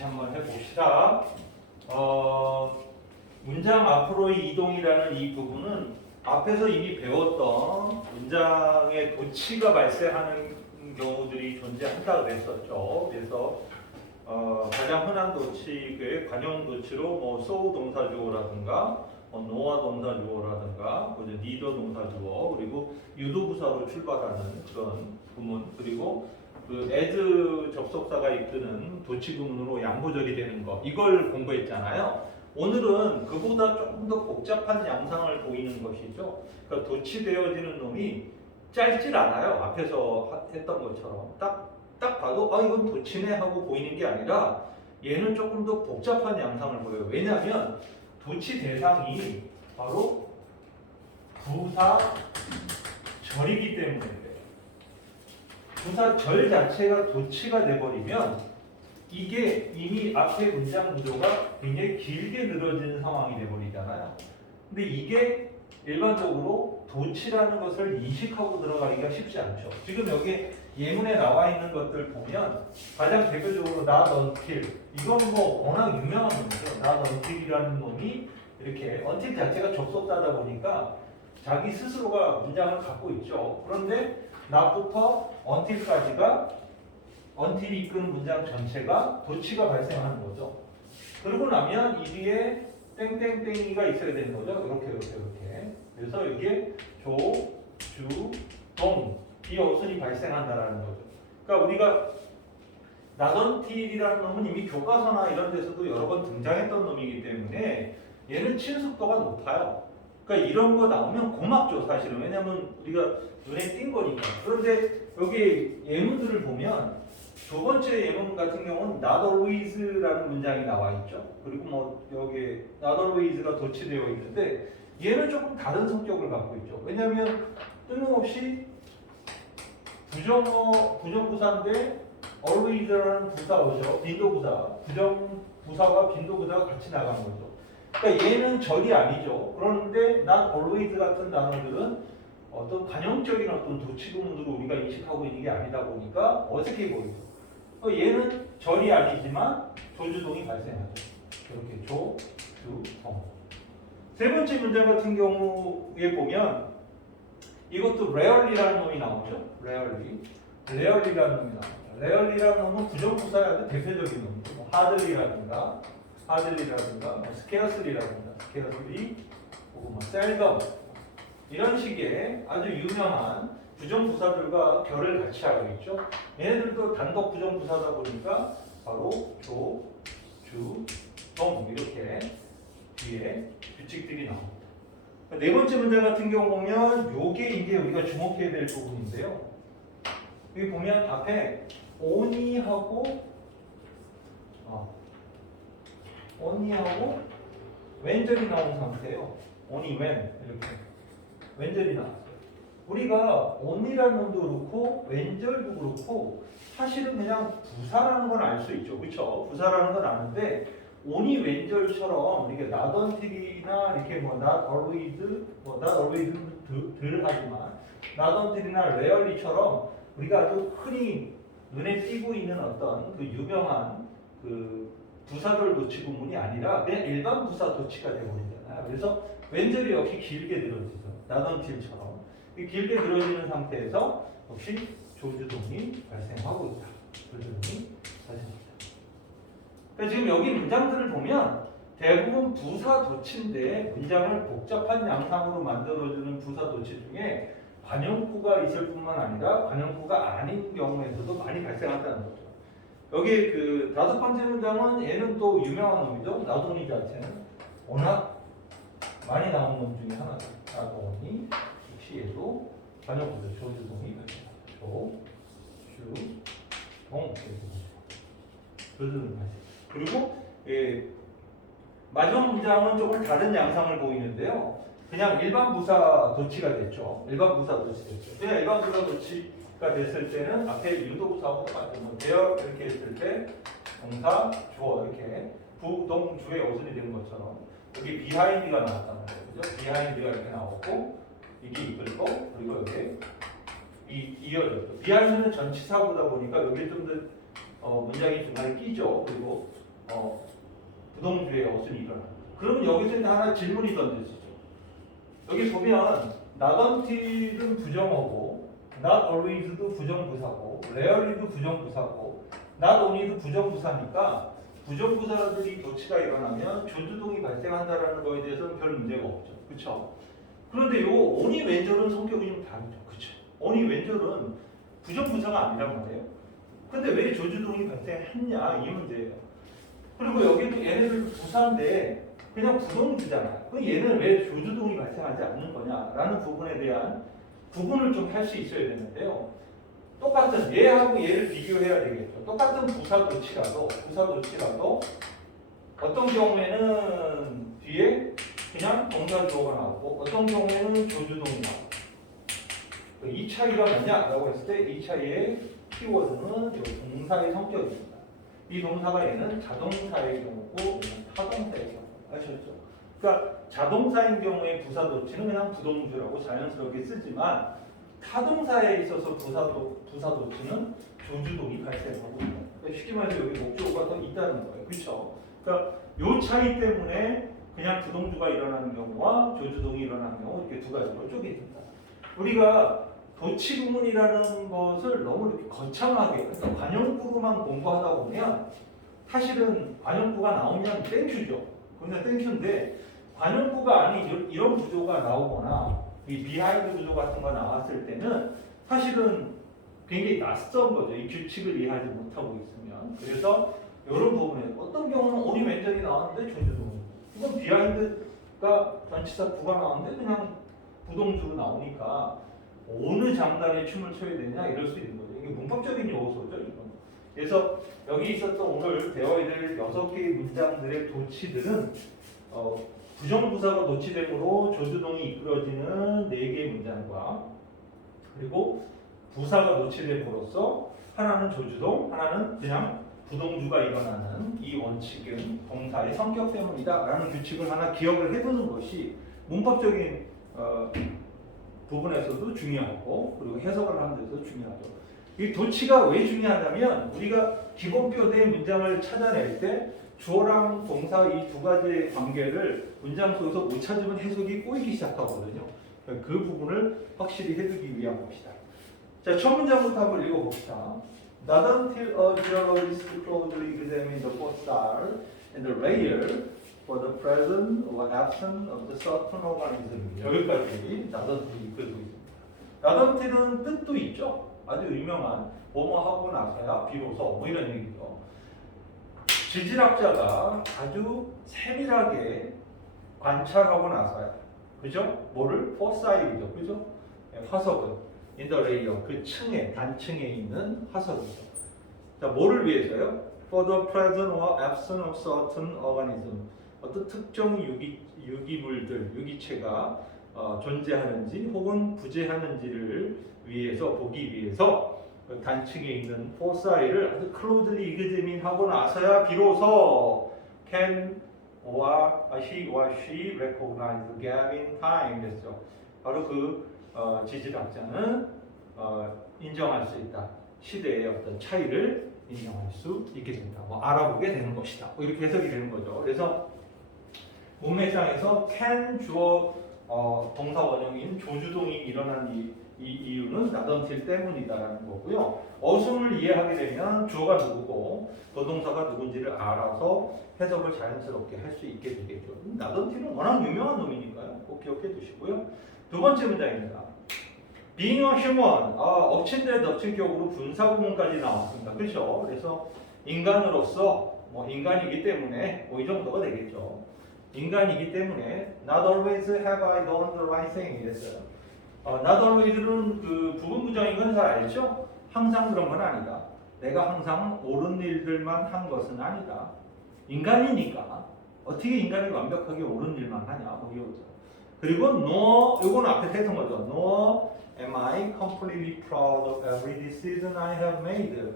같이 한번 해봅시다. 문장 앞으로의 이동이라는 이 부분은 앞에서 이미 배웠던 문장의 도치가 발생하는 경우들이 존재한다 그랬었죠. 그래서 가장 흔한 도치의 관용 도치로 뭐 so 동사주어라든가 no와 동사주어라든가 neither 동사주어 그리고 유도부사로 출발하는 그런 구문 그리고 그 as 접속사가 이끄는 도치 구문으로 양보절이 되는 것 이걸 공부했잖아요. 오늘은 그보다 조금 더 복잡한 양상을 보이는 것이죠. 그러니까 도치되어지는 놈이 짧질 않아요. 앞에서 했던 것처럼 딱 봐도 아 이건 도치네 하고 보이는 게 아니라 얘는 조금 더 복잡한 양상을 보여요. 왜냐하면 도치 대상이 바로 부사절이기 때문에 그래요. 부사절 자체가 도치가 돼버리면 이게 이미 앞에 문장 구조가 굉장히 길게 늘어지는 상황이 돼버리잖아요. 근데 이게 일반적으로 도치라는 것을 인식하고 들어가기가 쉽지 않죠. 지금 여기 예문에 나와 있는 것들 보면 가장 대표적으로 not until 이건 뭐 워낙 유명한 놈이죠. not until이라는 놈이 이렇게 until 자체가 접속사다 보니까 자기 스스로가 문장을 갖고 있죠. 그런데 not부터 until까지가 until이 이끄는 문장 전체가 도치가 발생하는 거죠. 그러고 나면 이 뒤에 땡땡땡이가 있어야 되는 거죠. 이렇게. 그래서 이게 조, 주, 동 이 어순이 발생한다라는 거죠. 그러니까 우리가 나던틸이라는 놈은 이미 교과서나 이런 데서도 여러 번 등장했던 놈이기 때문에 얘는 친숙도가 높아요. 그러니까 이런 거 나오면 고맙죠, 사실은. 왜냐면 우리가 눈에 띈 거니까. 그런데 여기 예문들을 보면 두 번째 예문 같은 경우는 not always라는 문장이 나와 있죠. 그리고 뭐 여기 not always가 도치되어 있는데 얘는 조금 다른 성격을 갖고 있죠. 왜냐하면 뜬금없이 부정부사인데 always라는 부사어죠. 빈도부사. 부정부사와 빈도부사가 같이 나가는 거죠. 그러니까 얘는 절이 아니죠. 그런데 not always 같은 단어들은 어떤 관용적인 어떤 도치구문으로 우리가 인식하고 있는 게 아니다 보니까 어색해 보이죠. 얘는 절이 아니지만 조주동이 발생하죠. 이렇게 조, 주, 동. 세 번째 문장 같은 경우에 보면 이것도 rarely라는 놈이 나오죠. rarely라는 놈이 나옵니다. rarely라는 놈은 부정부사의 아주 대표적인 놈이죠. 뭐 hardly라든가 뭐 scarcely라든가 혹은 뭐 seldom 이런 식의 아주 유명한 부정부사들과 결을 같이 하고 있죠. 얘네들도 단독 부정부사다 보니까 바로 조, 주, 동 이렇게 뒤에 규칙들이 나옵니다. 네 번째 문장 같은 경우 보면 요게 이제 우리가 주목해야 될 부분인데요. 여기 보면 앞에 only하고 when절이 나온 상태예요. only when 이렇게 when절이 나왔어요. 우리가 only라는 놈도 그렇고 when절도 그렇고 사실은 그냥 부사라는 건 알 수 있죠. 그렇죠? 부사라는 건 아는데 only when절처럼 이렇게 not until이나 이렇게 뭐 not always 덜 하지만 not until이나 rarely처럼 우리가 아주 흔히 눈에 띄고 있는 어떤 그 유명한 그 부사절 도치 구문이 아니라 그냥 일반 부사 도치가 되어버리잖아요. 그래서 when절이 역시 길게 늘어지죠. not until처럼 길게 늘어지는 상태에서 역시 조주동이 발생하고 있다. 조주동이 발생합니다. 그러니까 지금 여기 문장들을 보면 대부분 부사 도치인데 문장을 복잡한 양상으로 만들어주는 부사 도치 중에 관용구가 있을 뿐만 아니라 관용구가 아닌 경우에서도 많이 발생한다는 거죠. 여기 그 다섯 번째 문장은 얘는 또 유명한 놈이죠. 나도니 자체는 워낙 많이 나온 놈 중에 하나죠. 나도니 역시 얘도 관용구죠. 조주동이 발생합니다. 조, 주, 동 조주동이 발생. 그리고 마지막 문장은 조금 다른 양상을 보이는데요. 그냥 일반 부사 도치가 됐죠. 그냥 일반 부사 도치가 됐을 때는 앞에 유도부사하고 똑같은 뭐 there 이렇게 했을 때 동사, 주어 이렇게 부동주의 어순이 되는 것처럼 여기 behind가 나왔단 말이에요. 그죠? behind가 이렇게 나왔고 이게 이끌고 그리고 여기 이어졌죠. behind는 전치사보다 보니까 여기 좀 더 문장이 중간에 끼죠. 그리고 부동주의 어순이 일어납니다. 그러면 여기서 이제 하나 질문이 던져지죠. 여기 보면 not until은 부정어고 not always도 부정부사고 rarely도 부정부사고 not only도 부정부사니까 부정부사들이 도치가 일어나면 조주동이 발생한다라는 거에 대해서는 별 문제가 없죠. 그렇죠? 그런데 요 only when절은 성격이 좀 다르죠. 그렇죠? only when절은 부정부사가 아니란 말이에요. 근데 왜 조주동이 발생했냐 이 문제예요. 그리고 여기도 얘네들 부사인데 그냥 부동주잖아요. 그럼 얘는 왜 조주동이 발생하지 않는 거냐라는 부분에 대한 구분을 좀 할 수 있어야 되는데요. 똑같은 얘하고 얘를 비교해야 되겠죠. 똑같은 부사도치라도 어떤 경우에는 뒤에 그냥 동사주어가 나오고 어떤 경우에는 조주동이 나오고 이 차이가 뭐냐라고 했을 때 이 차이의 키워드는 이 동사의 성격입니다. 이 동사가 얘는 자동사의 경우고 얘는 타동사의 경우. 아셨죠? 그러니까 자동사인 경우에 부사도치는 그냥 부동주라고 자연스럽게 쓰지만 타동사에 있어서 부사도치는 조주동이 발생하고 있다. 그러니까 쉽게 말해서 여기 목적어가 더 있다는 거예요. 그렇죠? 그러니까 이 차이 때문에 그냥 부동주가 일어나는 경우와 조주동이 일어나는 경우 이렇게 두 가지로 쪼개진다. 우리가 도치 구문이라는 것을 너무 이렇게 거창하게 그러니까 관용구로만 공부하다 보면 사실은 관용구가 나오면 땡큐죠. 그냥 땡큐인데 관용구가 아닌 이런 구조가 나오거나 이 비하인드 구조 같은 거 나왔을 때는 사실은 굉장히 낯선 거죠. 이 규칙을 이해하지 못하고 있으면. 그래서 이런 부분에 어떤 경우는 only when절이 나왔는데 조주동. 이건 비하인드가 전치사 부가 나왔는데 그냥 부동주로 나오니까 어느 장단에 춤을 춰야 되냐 이럴 수 있는 거죠. 이게 문법적인 요소죠. 이건. 그래서 여기 있었던 오늘 배워야 될 6개의 문장들의 도치들은 부정부사가 도치됨으로 조주동이 이끌어지는 4개의 문장과 그리고 부사가 도치됨으로써 하나는 조주동, 하나는 그냥 부동주가 일어나는 이 원칙은 동사의 성격 때문이다 라는 규칙을 하나 기억을 해두는 것이 문법적인 부분에서도 중요하고 그리고 해석을 하는 데서 중요하죠. 이 도치가 왜 중요하냐면 우리가 기본표대 문장을 찾아낼 때 주어랑 동사 이 두 가지의 관계를 문장 속에서 못 찾으면 해석이 꼬이기 시작하거든요. 그 부분을 확실히 해두기 위한 것이다. 자, 첫 문장부터 한번 읽어봅시다. Not until a geologist closely examined the fossil and the layer for the presence or absence of the certain organism. 여기까지 not until 읽고 있습니다. not until은 뜻도 있죠. 아주 유명한 뭐뭐 하고 나서야 비로소 뭐 이런 얘기죠. 지질학자가 아주 세밀하게 관찰하고 나서야 그죠? 뭐를? 포사일이죠. 그죠? 화석은 in the layer 그 층에 단층에 있는 화석이죠. 자, 뭐를 위해서요? For the presence or absence of certain organism 어떤 특정 유기물들, 유기체가 존재하는지 혹은 부재하는지를 위해서 보기 위해서 그 단층에 있는 포사일을 아주 클로즈리 examine하고 나서야 비로소 can or he or she recognize the gap in time 됐죠. 바로 그 지질학자는 인정할 수 있다. 시대의 어떤 차이를 인정할 수 있게 된다. 뭐 알아보게 되는 것이다. 뭐 이렇게 해석이 되는 거죠. 그래서 문맥상에서 can 주어 동사 원형인 조주동이 일어난 이 이유는 not until 때문이다라는 거고요. 어순을 이해하게 되면 주어가 누구고 도동사가 누군지를 알아서 해석을 자연스럽게 할 수 있게 되겠죠. not until은 워낙 유명한 놈이니까요. 꼭 기억해 두시고요. 두 번째 문장입니다. Being a human, 엎친 데 덮친 격으로 분사 구문까지 나왔습니다. 그렇죠? 그래서 인간으로서 뭐 인간이기 때문에 뭐 이 정도가 되겠죠. 인간이기 때문에 not always have I done the right thing 이랬어요. not always는 그 부분부정인 건 잘 알죠? 항상 그런 건 아니다. 내가 항상 옳은 일들만 한 것은 아니다. 인간이니까 어떻게 인간이 완벽하게 옳은 일만 하냐 뭐 이거죠. 그리고 nor 이건 앞에 했던 거죠. nor am I completely proud of every decision I have made.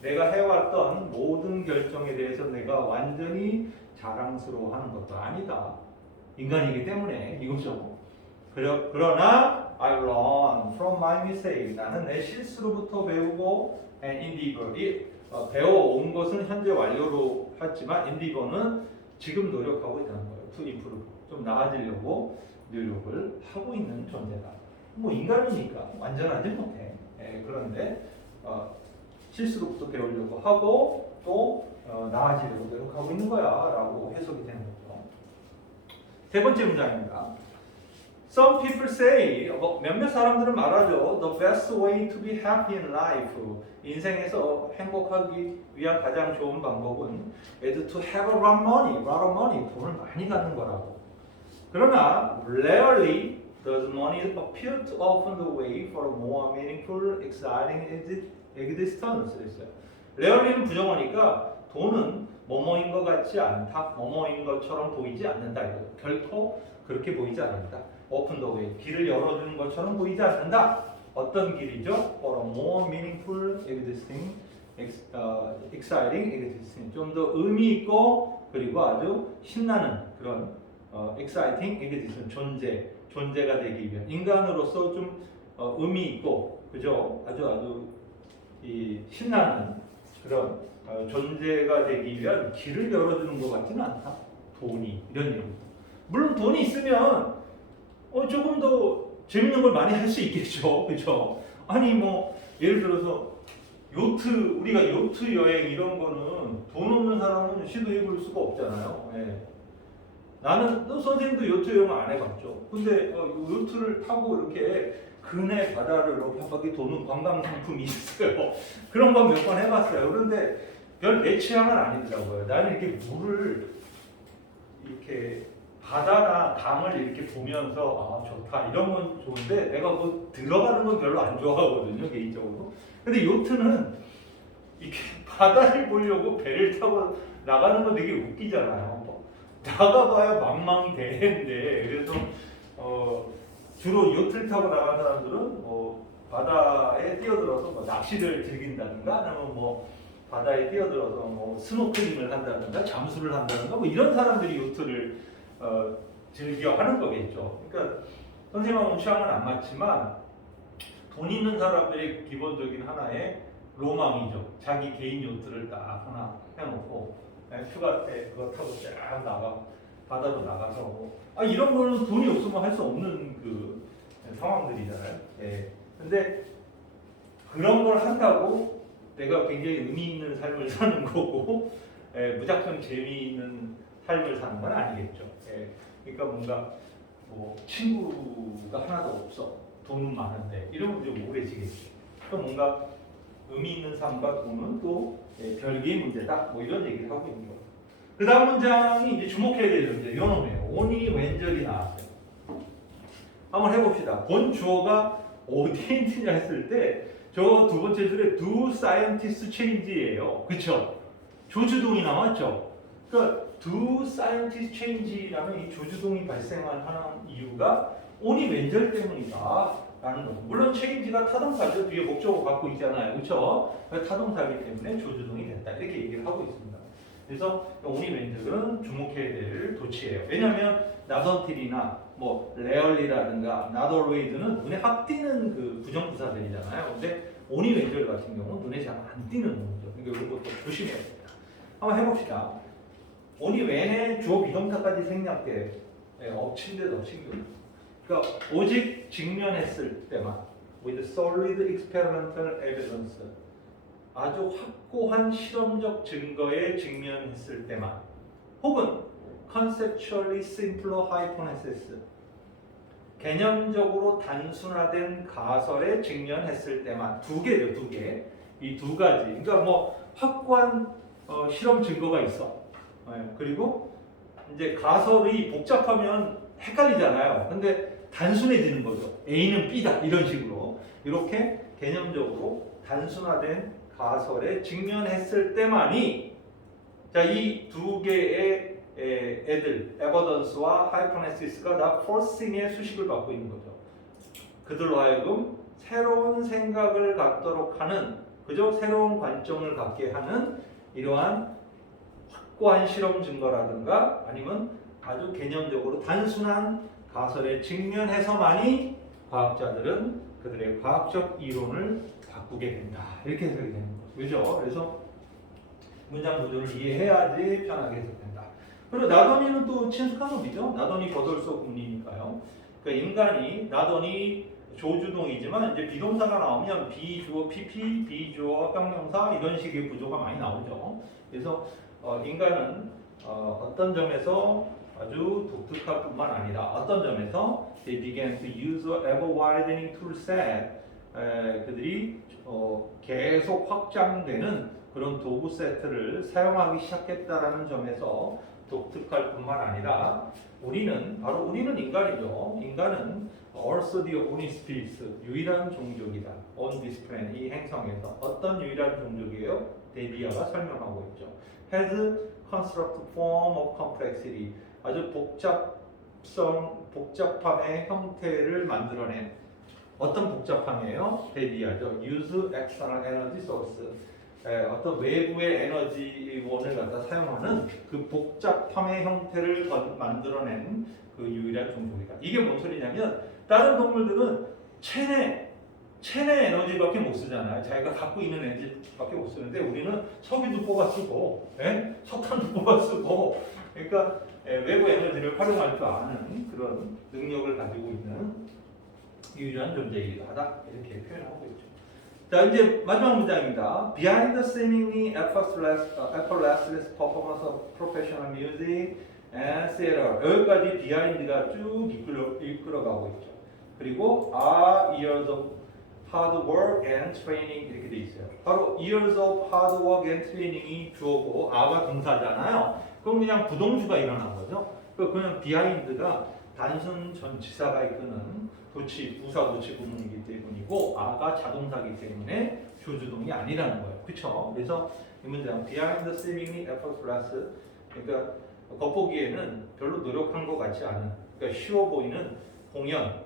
내가 해왔던 모든 결정에 대해서 내가 완전히 자랑스러워하는 것도 아니다. 인간이기 때문에 이거죠. 그러나 I learn from my mistake. 나는 내 실수로부터 배우고 and endeavor 배워온 것은 현재 완료로 했지만 endeavor는 지금 노력하고 있다는 거예요. to improve. 좀 나아지려고 노력을 하고 있는 존재다. 뭐 인간이니까 완전하지 못해. 그런데 실수로부터 배우려고 하고 또 나아지려고 노력하고 있는 거야 라고 해석이 되는 거죠. 세 번째 문장입니다. Some people say, 몇몇 사람들은 말하죠. The best way to be happy in life. 인생에서 행복하기 위한 가장 좋은 방법은 is to have a lot of money. 돈을 많이 갖는 거라고. 그러나 rarely does money appear to open the way for a more meaningful, exciting existence. 있어요. rarely는 부정어니까 돈은 뭐뭐인 것 같지 않다, 뭐뭐인 것처럼 보이지 않는다. 이거 결코 그렇게 보이지 않는다. open the way, 길을 열어주는 것처럼 보이지 않는다. 어떤 길이죠? For a more meaningful, exciting existence. 좀 더 의미 있고 그리고 아주 신나는 그런 exciting existence, 존재가 되기 위한 인간으로서 좀 의미 있고 그죠? 아주 이 신나는 그런 존재가 되기 위한 길을 열어주는 것 같지는 않다. 돈이 이런 얘기입니다. 물론 돈이 있으면 조금 더 재밌는 걸 많이 할 수 있겠죠, 그렇죠? 아니 뭐 예를 들어서 우리가 요트 여행 이런 거는 돈 없는 사람은 시도해볼 수가 없잖아요. 나는 또 선생님도 요트 여행을 안 해봤죠. 근데 요트를 타고 이렇게 근해 바다를 한 바퀴 도는 관광 상품이 있어요. 그런 건 몇 번 해봤어요. 그런데 별 내 취향은 아니더라고요. 나는 이렇게 물을 이렇게 바다나 강을 이렇게 보면서 좋다 이런 건 좋은데 내가 뭐 들어가는 건 별로 안 좋아하거든요, 개인적으로. 근데 요트는 이렇게 바다를 보려고 배를 타고 나가는 건 되게 웃기잖아요. 나가봐야 망망대해인데 그래서 주로 요트를 타고 나간 사람들은 바다에 뛰어들어서 낚시를 즐긴다든가 아니면 바다에 뛰어들어서 스노클링을 한다든가 잠수를 한다든가 이런 사람들이 요트를 즐겨 하는 거겠죠. 그러니까 선생님하고 취향은 안 맞지만 돈 있는 사람들의 기본적인 하나의 로망이죠. 자기 개인 요트를 딱 하나 해놓고 휴가 때 그거 타고 쫙 바다로 나가서 이런 거는 돈이 없으면 할 수 없는 그 상황들이잖아요. 근데 그런 걸 한다고 내가 굉장히 의미 있는 삶을 사는 거고 무작정 재미있는 삶을 사는 건 아니겠죠. 그러니까 뭔가 친구가 하나도 없어. 돈은 많은데 이러면 이제 우울해지겠죠. 그럼 뭔가 의미 있는 삶과 돈은 또 별개의 문제다. 이런 얘기를 하고 있는 거예요. 그 다음 문장이 이제 주목해야 될 문제, 요놈이에요. on이 왼절이 나왔어요. 한번 해봅시다. 본 주어가 어디에 있느냐 했을 때 저 두 번째 줄에 do scientists change예요. 그쵸? 조주동이 나왔죠? 그러니까 do scientists change라는 이 조주동이 발생하는 이유가 on이 왼절 때문이다. 라는 거죠. 물론 change가 타동사죠. 뒤에 목적어 갖고 있잖아요. 그렇죠? 타동사이기 때문에 조주동이 됐다. 이렇게 얘기를 하고 있습니다. 그래서 on이 왼절은 주목해야 될 도치예요. 왜냐하면 not until이나 rarely라든가 not always는 눈에 확 띄는 그 부정부사들이잖아요. 근데 on이 왼절 같은 경우는 눈에 잘 안 띄는 거죠. 그러니까 이런 것도 조심해야 됩니다. 한번 해봅시다. on이 왼에 주어 비동사까지 생략돼 엎친 데 덮친 거. 그러니까 오직 직면했을 때만 with solid experimental evidence 아주 확고한 실험적 증거에 직면했을 때만 혹은 conceptually simpler hypothesis 개념적으로 단순화된 가설에 직면했을 때만 두 개죠, 두 개. 이 두 가지. 그러니까 확고한 실험 증거가 있어. 그리고 이제 가설이 복잡하면 헷갈리잖아요. 근데 단순해지는 거죠. A는 B다 이런 식으로 이렇게 개념적으로 단순화된 가설에 직면했을 때만이 이 두 개의 애들 에버던스와 하이포네시스가 다 포싱의 수식을 받고 있는 거죠. 그들로 하여금 새로운 생각을 갖도록 하는 그죠? 새로운 관점을 갖게 하는 이러한 확고한 실험 증거라든가 아니면 아주 개념적으로 단순한 가설에 직면해서만이 과학자들은 그들의 과학적 이론을 바꾸게 된다. 이렇게 해석이 되는 거죠. 그죠? 그래서 문장 구조를 이해해야지 편하게 해석된다. 그리고 나더니는 또 친숙한 놈이죠. 나더니 거덜소 군리니까요. 그러니까 인간이 나더니 조주동이지만 이제 비동사가 나오면 비주어 PP, 비주어 형용사 이런 식의 구조가 많이 나오죠. 그래서 인간은 어떤 점에서 아주 독특할 뿐만 아니라 어떤 점에서 they began to use a ever-widening toolset 그들이 계속 확장되는 그런 도구 세트를 사용하기 시작했다라는 점에서 독특할 뿐만 아니라 우리는 인간이죠. 인간은 also the only species 유일한 종족이다. on this planet 이 행성에서 어떤 유일한 종족이에요? 데비아가 설명하고 있죠. has constructed form of complexity 아주 복잡함의 형태를 만들어낸 어떤 복잡함이에요? 데비아죠. use external energy source 어떤 외부의 에너지원을 갖다 사용하는 그 복잡함의 형태를 만들어낸 그 유일한 종족이다. 이게 뭔 소리냐면 다른 동물들은 체내 에너지밖에 못 쓰잖아요. 자기가 갖고 있는 에너지밖에 못 쓰는데 우리는 석유도 뽑아 쓰고 석탄도 뽑아 쓰고 그러니까 외부 에너지를 활용할 줄 아는 그런 능력을 가지고 있는 유일한 존재이기도 하다. 이렇게 표현하고 있죠. 자 이제 마지막 문장입니다. Behind the seemingly effortless performance of professional music and theater 여기까지 behind가 쭉 이끌어가고 있죠. 그리고 are years of hard work and training 이렇게 돼 있어요. 바로 years of hard work and training이 주어고 are가 동사잖아요. 그럼 그냥 부동주가 일어난 거죠. 그냥 behind가 단순 전치사가 이끄는 부사 부치 부분이기 때문이고 아가 자동사이기 때문에 조주동이 아니라는 거예요. 그렇죠? 그래서 이 문장 behind the seemingly effortless 그러니까 겉보기에는 별로 노력한 것 같지 않은 그러니까 쉬워 보이는 공연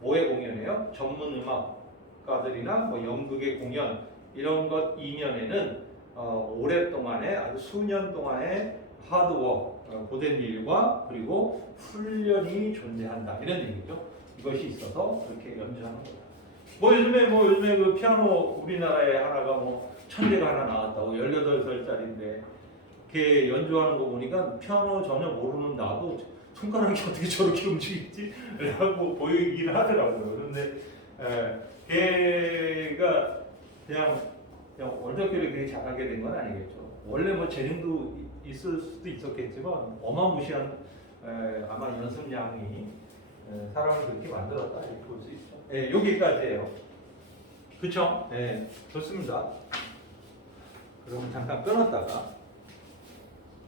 뭐의 공연이에요? 전문 음악가들이나 뭐 연극의 공연 이런 것 이면에는 오랫동안의 아주 수년 동안의 하드워크 고된 일과 그리고 훈련이 존재한다 이런 얘기죠. 이것이 있어서 그렇게 연주하는 거다. 요즘에 그 피아노 우리나라에 하나가 뭐 천재가 하나 나왔다고 18살짜리인데 걔 연주하는 거 보니까 피아노 전혀 모르는 나도 손가락이 어떻게 저렇게 움직이지? 라고 보이긴 하더라고요. 그런데 걔가 그냥 원작교를 되게 잘하게 된 건 아니겠죠. 원래 뭐 재능도 있을 수도 있었겠지만 어마무시한 아마 연습량이 사람을 그렇게 만들었다 이렇게 볼 수 있죠. 여기까지예요. 그쵸? 좋습니다. 그러면 잠깐 끊었다가